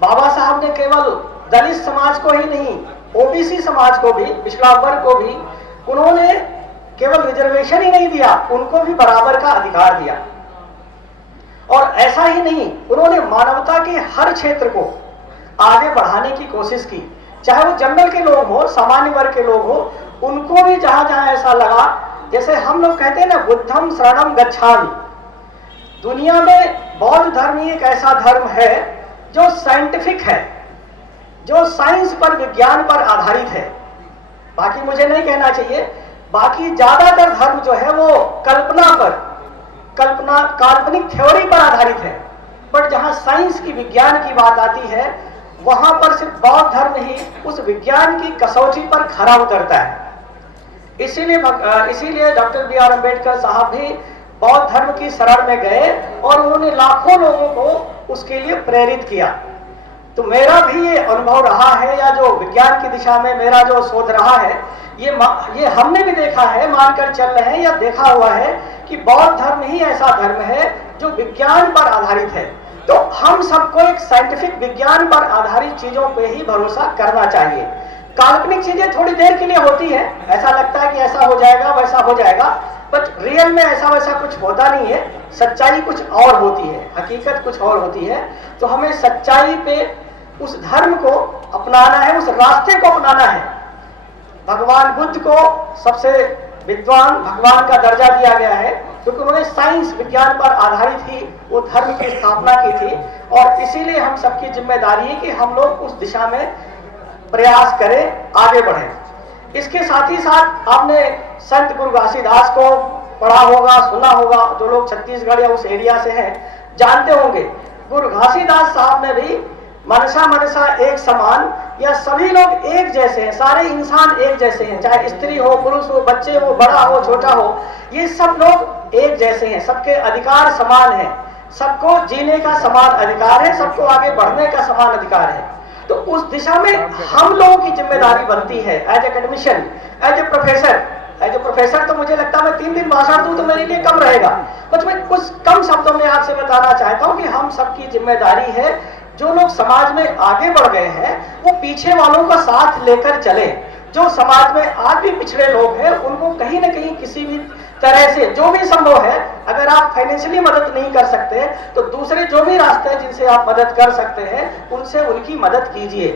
बाबा साहब ने केवल दलित समाज को ही नहीं, OBC समाज को भी, पिछड़ा वर्ग को भी उन्होंने केवल रिजर्वेशन ही नहीं दिया, उनको भी बराबर का अधिकार दिया। और ऐसा ही नहीं, उन्होंने मानवता के हर क्षेत्र को आगे बढ़ाने की कोशिश की, चाहे वो जनरल के लोग हो, सामान्य वर्ग के लोग हो, उनको भी जहां जहां ऐसा लगा, जैसे हम लोग कहते हैं ना, बुद्धम शरणम गच्छामि। दुनिया में बौद्ध धर्म ही एक ऐसा धर्म है जो साइंटिफिक है, जो साइंस पर, विज्ञान पर आधारित है। बाकी मुझे नहीं कहना चाहिए, बाकी ज्यादातर धर्म जो है वो कल्पना पर, काल्पनिक थ्योरी पर आधारित है। बट जहां साइंस की, विज्ञान की बात आती है, वहां पर सिर्फ बौद्ध धर्म ही उस विज्ञान की कसौटी पर खरा उतरता है। इसीलिए डॉक्टर बी आर अम्बेडकर साहब भी बौद्ध धर्म की शरण में गए और उन्होंने लाखों लोगों को उसके लिए प्रेरित किया। तो मेरा भी ये अनुभव रहा है, या जो विज्ञान की दिशा में मेरा जो शोध रहा है, ये हमने भी देखा है, मानकर चल रहे हैं या देखा हुआ है कि बौद्ध धर्म ही ऐसा धर्म है जो विज्ञान पर आधारित है। तो हम सबको एक साइंटिफिक, विज्ञान पर आधारित चीजों पे ही भरोसा करना चाहिए। काल्पनिक चीजें थोड़ी देर के लिए होती है, ऐसा लगता है कि ऐसा हो जाएगा, वैसा हो जाएगा, बट रियल में ऐसा वैसा कुछ होता नहीं है। सच्चाई कुछ और होती है, हकीकत कुछ और होती है। तो हमें सच्चाई पे उस धर्म को अपनाना है, उस रास्ते को अपनाना है। भगवान बुद्ध को सबसे विद्वान भगवान का दर्जा दिया गया है, क्योंकि उन्होंने साइंस, विज्ञान पर आधारित ही वो धर्म की स्थापना की थी। और इसीलिए हम सबकी जिम्मेदारी है कि हम लोग उस दिशा में प्रयास करें, आगे बढ़ें। इसके साथ ही साथ आपने संत गुरु घासीदास को पढ़ा होगा, सुना होगा। जो लोग छत्तीसगढ़ या उस एरिया से हैं जानते होंगे, गुरु घासीदास साहब ने भी मनसा मनसा एक समान, या सभी लोग एक जैसे हैं, सारे इंसान एक जैसे हैं, चाहे स्त्री हो, पुरुष हो, बच्चे हो, बड़ा हो, छोटा हो, ये सब लोग एक जैसे हैं, सबके अधिकार समान हैं, सबको जीने का समान अधिकार है, सबको आगे बढ़ने का समान अधिकार है। तो उस दिशा में हम लोगों की जिम्मेदारी बनती है, as academician, as a professor. तो मुझे लगता है मैं 3 दिन भाषण दूं तो मेरे लिए कम रहेगा, बट मैं कुछ कम शब्दों में आपसे बताना चाहता हूं कि हम सबकी जिम्मेदारी है, जो लोग समाज में आगे बढ़ गए हैं वो पीछे वालों का साथ लेकर चले। जो समाज में आज भी पिछड़े लोग हैं, उनको कहीं ना कहीं किसी भी तरह से, जो भी संभव है, अगर आप फाइनेंशियली मदद नहीं कर सकते तो दूसरे जो भी रास्ते हैं जिनसे आप मदद कर सकते हैं, उनसे उनकी मदद कीजिए।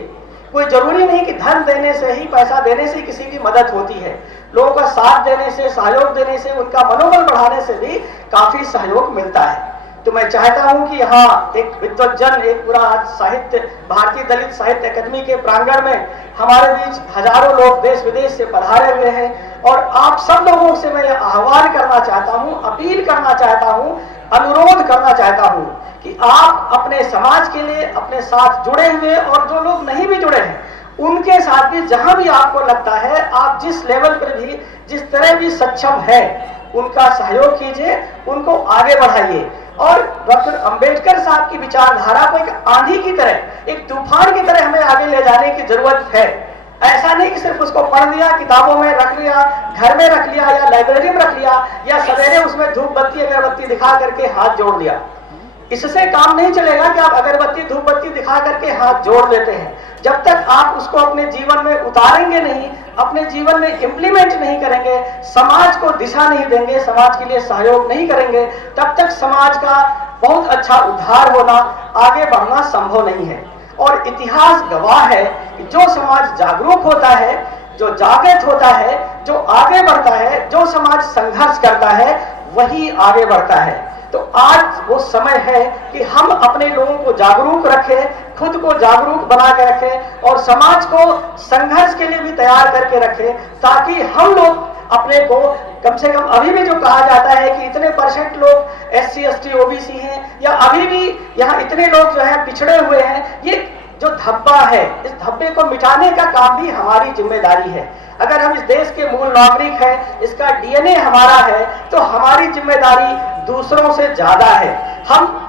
कोई जरूरी नहीं कि धन देने से ही, पैसा देने से किसी की मदद होती है। लोगों का साथ देने से, सहयोग देने से, उनका मनोबल बढ़ाने से भी काफी सहयोग मिलता है। तो मैं चाहता हूं कि यहाँ एक विद्वज्जन, एक पूरा साहित्य, भारतीय दलित साहित्य अकादमी के प्रांगण में हमारे बीच हजारों लोग देश विदेश से पधारे हुए हैं, और आप सब लोगों से मैं आह्वान करना चाहता हूं, अपील करना चाहता हूं, अनुरोध करना चाहता हूं कि आप अपने समाज के लिए अपने साथ जुड़े हुए, और जो लोग नहीं भी जुड़े हैं उनके साथ भी, जहां भी आपको लगता है, आप जिस लेवल पर भी, जिस तरह भी सक्षम है, उनका सहयोग कीजिए, उनको आगे बढ़ाइए। और डॉक्टर अंबेडकर साहब की विचारधारा को एक आंधी की तरह, एक तूफान की तरह हमें आगे ले जाने की जरूरत है। ऐसा नहीं कि सिर्फ उसको पढ़ लिया, किताबों में रख लिया, घर में रख लिया, या लाइब्रेरी में रख लिया, या सवेरे उसमें धूप बत्ती अगरबत्ती दिखा करके हाथ जोड़ लिया। इससे काम नहीं चलेगा कि आप अगरबत्ती धूप बत्ती दिखा करके हाथ जोड़ लेते हैं। जब तक आप उसको अपने जीवन में उतारेंगे नहीं, अपने जीवन में इंप्लीमेंट नहीं करेंगे, समाज को दिशा नहीं देंगे, समाज के लिए सहयोग नहीं करेंगे, तब तक समाज का बहुत अच्छा उद्धार होना, आगे बढ़ना संभव नहीं है। और इतिहास गवाह है कि जो समाज जागरूक होता है, जो जागृत होता है, जो आगे बढ़ता है, जो समाज संघर्ष करता है, वही आगे बढ़ता है। तो आज वो समय है कि हम अपने लोगों को जागरूक रखें, खुद को जागरूक बना के रखें, और समाज को संघर्ष के लिए भी तैयार करके रखें, ताकि हम लोग अपने को कम से कम, अभी भी जो कहा जाता है कि इतने % लोग SC ST OBC हैं, या अभी भी यहाँ इतने लोग जो है पिछड़े हुए हैं, ये जो धब्बा है, इस धब्बे को मिटाने का काम भी हमारी जिम्मेदारी है। अगर हम इस देश के मूल नागरिक हैं, इसका DNA हमारा है, तो हमारी जिम्मेदारी दूसरों से ज्यादा है। हम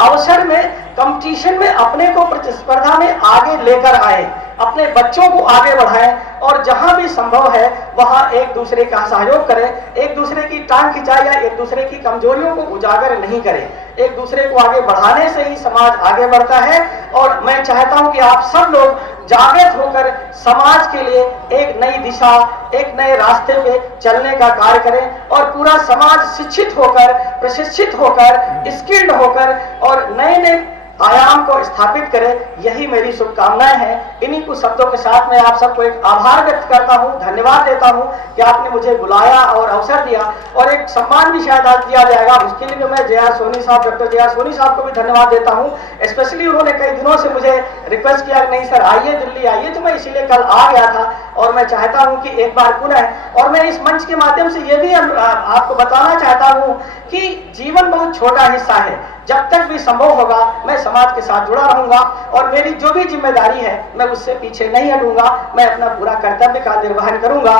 अवसर में, कंपटीशन में अपने को प्रतिस्पर्धा में आगे लेकर आए, अपने बच्चों को आगे बढ़ाएं, और जहां भी संभव है वहां एक दूसरे का सहयोग करें, एक दूसरे की टांग खिंचाई या एक दूसरे की कमजोरियों को उजागर नहीं करें। एक दूसरे को आगे बढ़ाने से ही समाज आगे बढ़ता है। और मैं चाहता हूं कि आप सब लोग जागृत होकर समाज के लिए एक नई दिशा, एक नए रास्ते पे चलने का कार्य करें और पूरा समाज शिक्षित होकर, प्रशिक्षित होकर, स्किल्ड होकर और नए नए आयाम को स्थापित करें। यही मेरी शुभकामनाएं हैं। इन्हीं कुछ शब्दों के साथ मैं आप सबको एक आभार व्यक्त करता हूं, धन्यवाद देता हूं कि आपने मुझे बुलाया और अवसर दिया। और एक सम्मान भी शायद आज दिया जाएगा, उसके लिए भी मैं जे.आर. सोनी साहब, डॉक्टर जे.आर. सोनी साहब को भी धन्यवाद देता हूं। स्पेशली उन्होंने कई दिनों से मुझे रिक्वेस्ट किया नहीं सर आइए, दिल्ली आइए, तो मैं इसीलिए कल आ गया था। और मैं चाहता हूं कि एक बार पुनः, और मैं इस मंच के माध्यम से ये भी आपको बताना चाहता हूं कि जीवन बहुत छोटा हिस्सा है। जब तक भी संभव होगा मैं समाज के साथ जुड़ा रहूंगा और मेरी जो भी जिम्मेदारी है मैं उससे पीछे नहीं हटूंगा। मैं अपना पूरा कर्तव्य का निर्वहन करूंगा।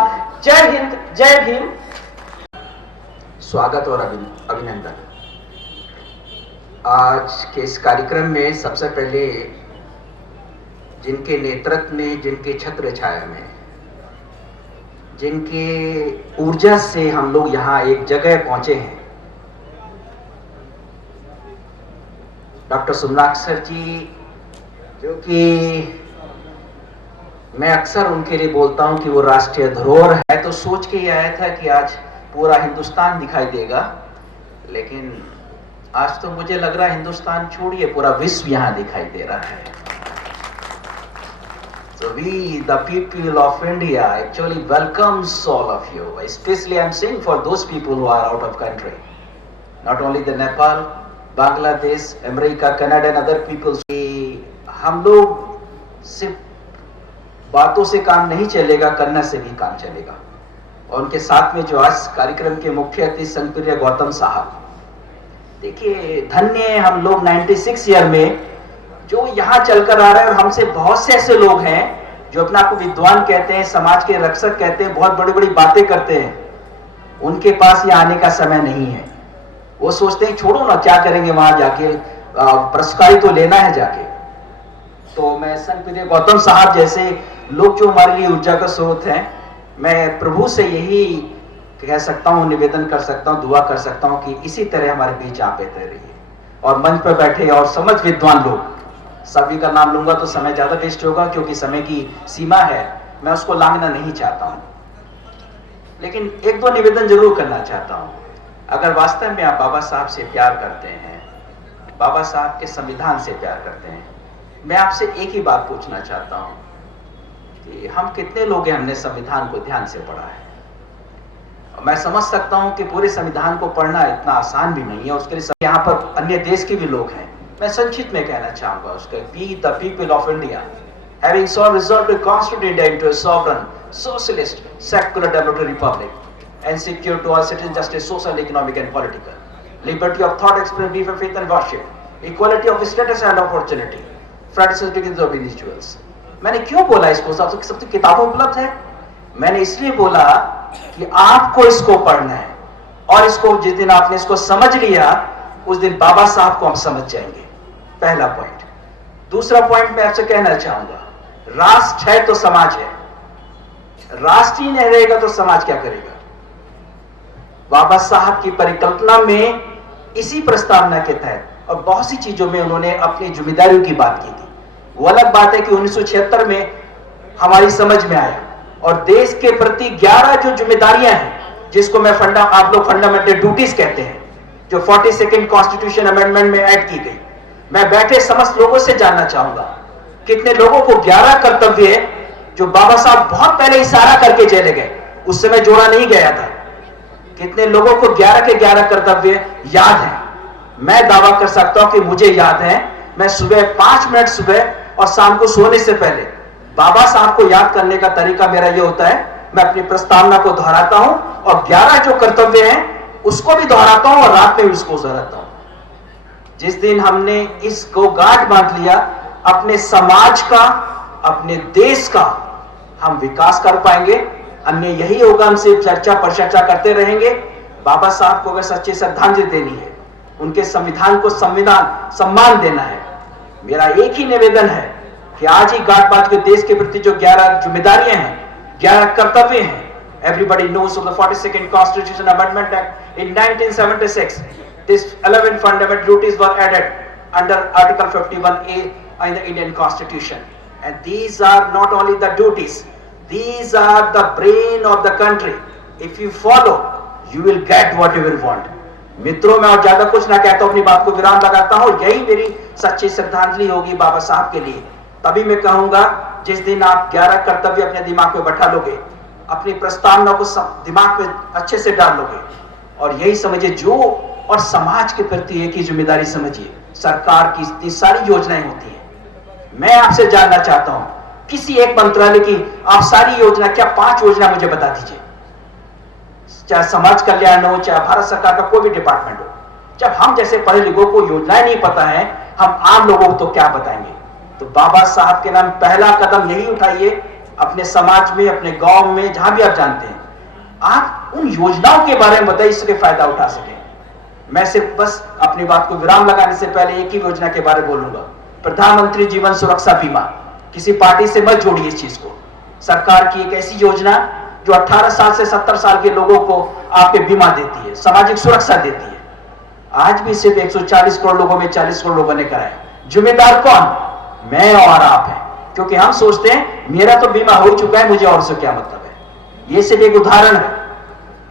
जय हिंद, जय भीम। स्वागत और अभिनंदन। आज के इस कार्यक्रम में सबसे पहले जिनके नेतृत्व में, जिनके छत्र छाया में, जिनके ऊर्जा से हम लोग यहाँ एक जगह पहुंचे हैं, डॉक्टर सोमनाथ सर जी, जो कि मैं अक्सर उनके लिए बोलता हूं कि वो राष्ट्रीय धरोहर है। तो सोच के ये आया था कि आज पूरा हिंदुस्तान दिखाई देगा, लेकिन आज तो मुझे लग रहा है हिंदुस्तान छोड़िए पूरा विश्व यहाँ दिखाई दे रहा है। So we, the people of India, actually welcomes all of you. Especially I'm saying for those people who are out of country, not only the Nepal, Bangladesh, America, Canada and other peoples. हम लोग सिर्फ बातों से काम नहीं चलेगा, करने से भी काम चलेगा। और उनके साथ में जो आज कार्यक्रम के मुख्य अतिथि संतप्रिय गौतम साहब, देखिए धन्य है हम लोग 96 ईयर में जो यहाँ चलकर आ रहे हैं। और हमसे बहुत से ऐसे लोग हैं जो अपने आप को विद्वान कहते हैं, समाज के रक्षक कहते हैं, बहुत बड़ी बड़ी बातें करते हैं, उनके पास ये आने का समय नहीं है। वो सोचते हैं छोड़ो ना, क्या करेंगे वहां जाके, पुरस्कार तो लेना है जाके। तो मैं संतप्रिय गौतम साहब जैसे लोग जो हमारे लिए ऊर्जा का स्रोत हैं, मैं प्रभु से यही कह सकता हूँ, निवेदन कर सकता हूँ, दुआ कर सकता हूँ कि इसी तरह हमारे बीच आप बेहतर रहिए। और मंच पर बैठे और समझ विद्वान लोग, सभी का नाम लूंगा तो समय ज्यादा वेस्ट होगा क्योंकि समय की सीमा है, मैं उसको लांघना नहीं चाहता हूँ। लेकिन एक दो निवेदन जरूर करना चाहता हूँ। अगर वास्तव में आप बाबा साहब से प्यार करते हैं, बाबा साहब के संविधान से प्यार करते हैं, मैं आपसे एक ही बात पूछना चाहता हूं कि हम कितने लोग हैं हमने संविधान को ध्यान से पढ़ा है। और मैं समझ सकता हूं कि पूरे संविधान को पढ़ना इतना आसान भी नहीं है, उसके लिए यहाँ पर अन्य देश के भी लोग हैं। मैं संक्षिप्त में कहना चाहूंगा उसके, we the people of India having so resolve to constitute India into a sovereign socialist secular democratic republic and secure to all citizens justice, social, economic and political, liberty of thought, expression, belief, faith and worship, equality of status and opportunity, fraternity of individuals। मैंने क्यों बोला इसको? सबसे किताबें उपलब्ध है। मैंने इसलिए बोला कि आपको इसको पढ़ना है और इसको जिस दिन आपने इसको समझ लिया उस दिन बाबा साहब को हम समझ जाएंगे। पहला पॉइंट। दूसरा पॉइंट मैं आपसे कहना चाहूंगा, राष्ट्र है तो समाज है, राष्ट्र ही नहीं रहेगा तो समाज क्या करेगा? बाबा साहब की परिकल्पना में इसी प्रस्तावना के तहत और बहुत सी चीजों में उन्होंने अपनी जिम्मेदारियों की बात की थी। वो अलग बात है कि 1976 में हमारी समझ में आया और देश के प्रति 11 जो जिम्मेदारियां हैं, जिसको मैं आप लोग फंडामेंटल ड्यूटीज कहते हैं, जो 42nd कॉन्स्टिट्यूशन अमेंडमेंट में ऐड की गई। मैं बैठे समस्त लोगों से जानना चाहूंगा कितने लोगों को 11 कर्तव्य जो बाबा साहब बहुत पहले इशारा करके चले गए, उस समय जोड़ा नहीं गया था, कितने लोगों को 11 के 11 कर्तव्य याद है? मैं दावा कर सकता हूं कि मुझे याद है। मैं सुबह 5 मिनट सुबह और शाम को सोने से पहले बाबा साहब को याद करने का तरीका मेरा यह होता है, मैं अपनी प्रस्तावना को दोहराता हूं और 11 जो कर्तव्य हैं उसको भी दोहराता हूं और रात में भी उसको दोहराता हूं। जिस दिन हमने इसको गांठ बांध लिया, अपने समाज का, अपने देश का हम विकास कर पाएंगे। अन्य यही होगा, हम सिर्फ चर्चा पर चर्चा करते रहेंगे। बाबा साहब को अगर सच्ची श्रद्धांजलि देनी है, उनके संविधान को सम्मान देना है, मेरा एक ही निवेदन है कि आज ही गांठ बांध के देश के प्रति जो 11 जिम्मेदारियां हैं, 11 कर्तव्य हैं. Everybody knows of the 42nd Constitution Amendment Act in 1976. These 11 fundamental duties were added under Article 51A in the Indian Constitution. And these are not only the duties, these are the brain of the country. If you follow, you will get whatever you want. मित्रों, मैं और ज्यादा कुछ ना कहता हूं, अपनी बात को विराम लगाता हूं. यही मेरी सच्ची श्रद्धांजलि होगी बाबा साहब के लिए. तभी मैं कहूंगा, जिस दिन आप 11 कर्तव्य अपने दिमाग में बैठा लोगे, अपनी प्रस्तावना को दिमाग में अच्छे से डाल लोगे, और यही समझिए जो और समाज के प्रति एक ही जिम्मेदारी समझिए. सरकार की इतनी सारी योजनाएं होती हैं. मैं आपसे जानना चाहता हूं, किसी एक मंत्रालय की आप सारी योजना, क्या 5 योजना मुझे बता दीजिए. चाहे समाज कल्याण हो, चाहे भारत सरकार का कोई भी डिपार्टमेंट हो. जब हम जैसे पढ़े लिखों को योजनाएं नहीं पता है, हम आम लोगों को तो क्या बताएंगे. तो बाबा साहब के नाम पहला कदम यही उठाइए, अपने समाज में, अपने गांव में, जहां भी आप जानते हैं, आप उन योजनाओं के बारे में बताइए, इसके फायदा उठा सके. मैं सिर्फ बस अपनी बात को विराम लगाने से पहले एक ही योजना के बारे में बोलूंगा, प्रधानमंत्री जीवन सुरक्षा बीमा. किसी पार्टी से मत जोड़िए इस चीज को. सरकार की एक ऐसी योजना जो 18 साल से 70 साल के लोगों को आपके बीमा देती है, सामाजिक सुरक्षा देती है. आज भी सिर्फ 140 करोड़ लोगों में 40 करोड़ लोगों ने कराया. जिम्मेदार कौन? मैं और आप हैं. क्योंकि हम सोचते हैं मेरा तो बीमा हो चुका है, मुझे और से क्या मतलब है. ये सिर्फ एक उदाहरण है.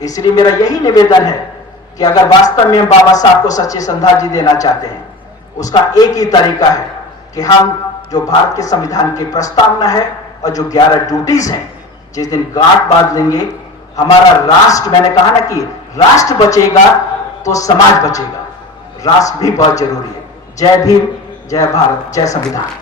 इसलिए मेरा यही निवेदन है कि अगर वास्तव में हम बाबा साहब को सच्ची श्रद्धांजलि देना चाहते हैं, उसका एक ही तरीका है कि हम जो भारत के संविधान की प्रस्तावना है और जो 11 ड्यूटीज हैं, जिस दिन गांठ बांध लेंगे, हमारा राष्ट्र, मैंने कहा ना कि राष्ट्र बचेगा तो समाज बचेगा. राष्ट्र भी बहुत जरूरी है. जय भीम, जय भारत, जय संविधान.